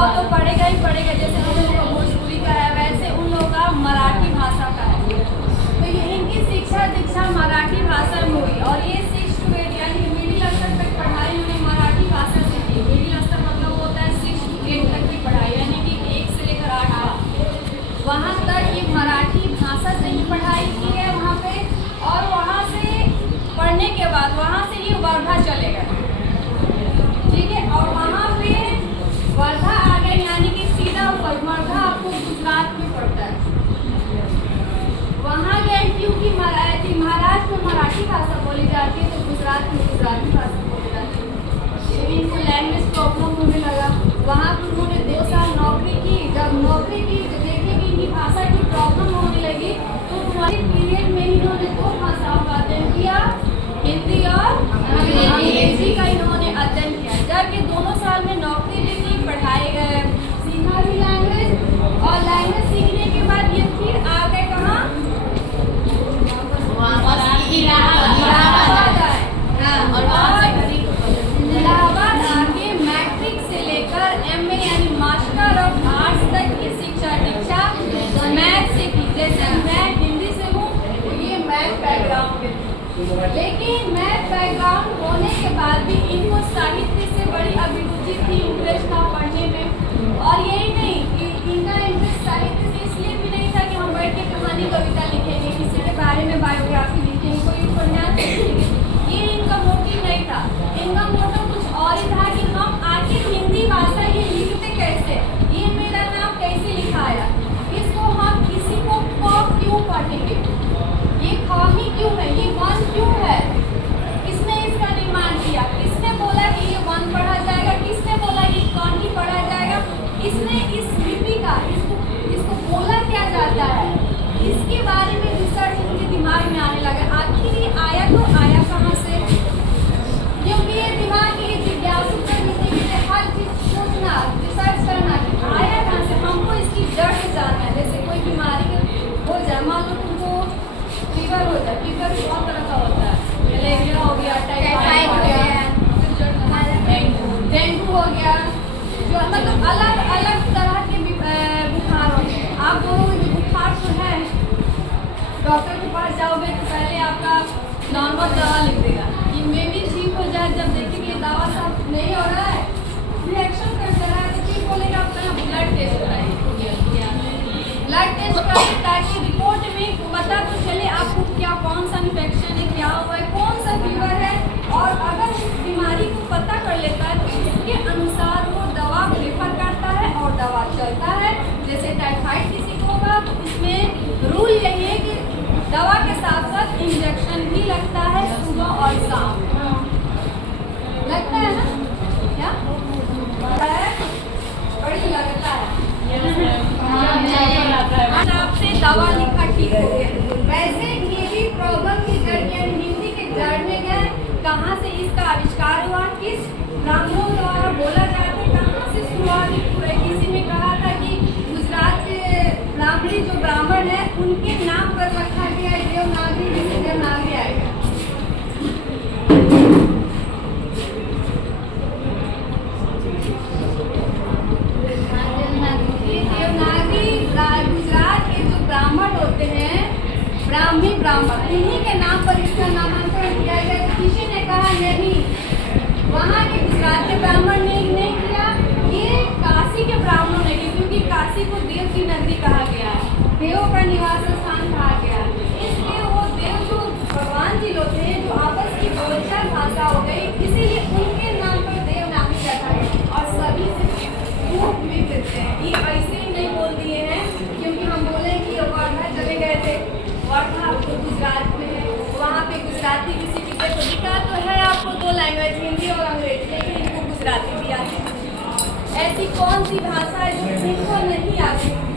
प्रभाव तो पड़ेगा ही पड़ेगा। जैसे हम लोगों का भोजपुरी का है, वैसे उन लोगों का मराठी भाषा का है। तो ये इनकी शिक्षा दीक्षा मराठी भाषा में हुई और ये 6 to 8 यानी मिडिल स्तर तक पढ़ाई उन्हें मराठी भाषा से की। मिडिल स्तर मतलब होता है 6 to 8 तक की पढ़ाई, यानी कि 1 से लेकर 8 वहाँ तक ये मराठी भाषा से ही पढ़ाई की है वहाँ पे। और वहाँ से पढ़ने के बाद वहाँ से ये वर्धा चले गए, ठीक है। और वहाँ पे वर्धा आ गए, यानी कि सीधा वर्धा आपको गुजरात में पड़ता है। वहाँ गए क्योंकि महाराष्ट्र में मराठी भाषा बोली जाती है, तो गुजरात में गुजराती भाषा बोली जाती है। तो इनको लैंग्वेज प्रॉब्लम होने लगा। वहाँ पर उन्होंने 2 साल नौकरी की। जब नौकरी की तो देखे कि इनकी भाषा की प्रॉब्लम होने लगी, तो तुम्हारी पीरियड में इन्होंने 2 भाषाओं का अध्ययन किया, हिंदी और अंग्रेजी का इन्होंने अध्ययन किया। जबकि दोनों साल में नौकरी भी की, पढ़ाई गए, सीखा भी लैंग्वेज। और लैंग्वेज सीखने के बाद ये फिर आ गए कहाँ? इलाहाबाद आके मैट्रिक से लेकर MA यानी मास्टर ऑफ आर्ट्स तक की शिक्षा दीक्षा मैथ से की। जैसे मैं हिंदी से हूँ तो ये मैथ बैकग्राउंड के थे, लेकिन मैथ बैकग्राउंड होने के बाद भी इनको साहित्य से बड़ी अभिरुचि थी, इंटरेस्ट था पढ़ने में। और यही नहीं कि इनका इंटरेस्ट साहित्य से इसलिए भी नहीं था कि हम बैठ के कहानी कविता लिखेंगे, किसी के बारे में बायोग्राफी लिखेंगे, कोई उपन्यास लिखेंगे, ये इनका मोटिव नहीं था। इनका मोटिव कुछ और ही था कि हम आखिर हिंदी भाषा ये लिखते कैसे, ये मेरा नाम कैसे लिखाया, इसको हम किसी को क्यों पढ़ेंगे, ये खाही क्यों है, ये वन क्यों है, किसने इसका निर्माण किया, किसने बोला कि ये वन पढ़ा जाएगा, किसने बोला ये कौन ही पढ़ा जाएगा, इसने इस लिपि का इसको बोला क्या जाता है, इसके बारे में रिसर्च इनके दिमाग में आने लगा। आखिर ये आया तो आया कहाँ से, क्योंकि ये दिमाग की जिज्ञासु प्रवृत्ति में हर चीज सोचना, रिसर्च करना, आया कहाँ से, हमको इसकी जड़ से जानना है। जैसे कोई बीमारी हो जाए, मान लो तुमको फीवर हो जाए, फीवर बहुत तरह का होता है, मलेरिया हो गया, टाइफाइड हो गया, डेंगू हो गया, जो मतलब अलग अलग तरह के बुखार हो गए। आप बोलोगे कि बुखार तो है, डॉक्टर के पास जाओगे तो पहले आपका नॉर्मल दवा लिख देगा कि मे भी ठीक हो जाए। जब देखेंगे दवा सब नहीं हो रहा है, रिएक्शन करता है, तो ठीक बोलेगा अपना ब्लड टेस्ट कराइए। ब्लड टेस्ट कराइए ताकि रिपोर्ट में पता तो चले आपको क्या कौन सा इन्फेक्शन है, क्या हुआ है, कौन सा फीवर है। और अगर उस बीमारी को पता कर लेता है तो उसके अनुसार वो दवा प्रेफर करता है और दवा चलता है। जैसे टाइफाइड किसी को होगा तो इसमें रूल यही है कि दवा के साथ साथ इंजेक्शन भी लगता है सुबह और शाम, लगता है ना, क्या बड़ी लगता है आपसे दवा लिखा ठीक हो गया। वैसे ये भी प्रॉब्लम की जड़ यानी हिंदी के जड़ में गए, कहाँ से इसका आविष्कार हुआ, किस ब्राह्मणों द्वारा बोला जाता है, कहाँ से शुरुआत हुई। किसी ने कहा था कि गुजरात के ब्राह्मणी जो ब्राह्मण है उनके नाम पर रखा गया है देवनागरी, जिसे देवनागरी आएगा। गुजरात के जो ब्राह्मण होते हैं, ब्राह्मी ब्राह्मण, इन्हीं के नाम पर इसका नामांकन किया गया। किसी ने कहा नहीं, वहाँ के गुजरात के ब्राह्मण ने नहीं किया, ये काशी के ब्राह्मणों ने किया, क्योंकि काशी को देव की नगरी कहा गया है, देवों का निवास स्थान कहा गया है। इसलिए वो देव जो भगवान जी होते हैं, जो आपस की बोलचाल भाषा हो गई, इसीलिए उनके नाम पर देवनागरी रखा है। और सभी से खूब भी देते हैं, ये ऐसे ही नहीं बोल दिए हैं क्योंकि हम बोले कि वर्धा चले गए थे, वर्धा आपको गुजरात में है, वहाँ पे गुजराती किसी की तो दिखा तो है आपको 2 लैंग्वेज, हिंदी और अंग्रेजी, लेकिन इनको गुजराती भी आती है। ऐसी कौन सी भाषा है जो इनको नहीं आती।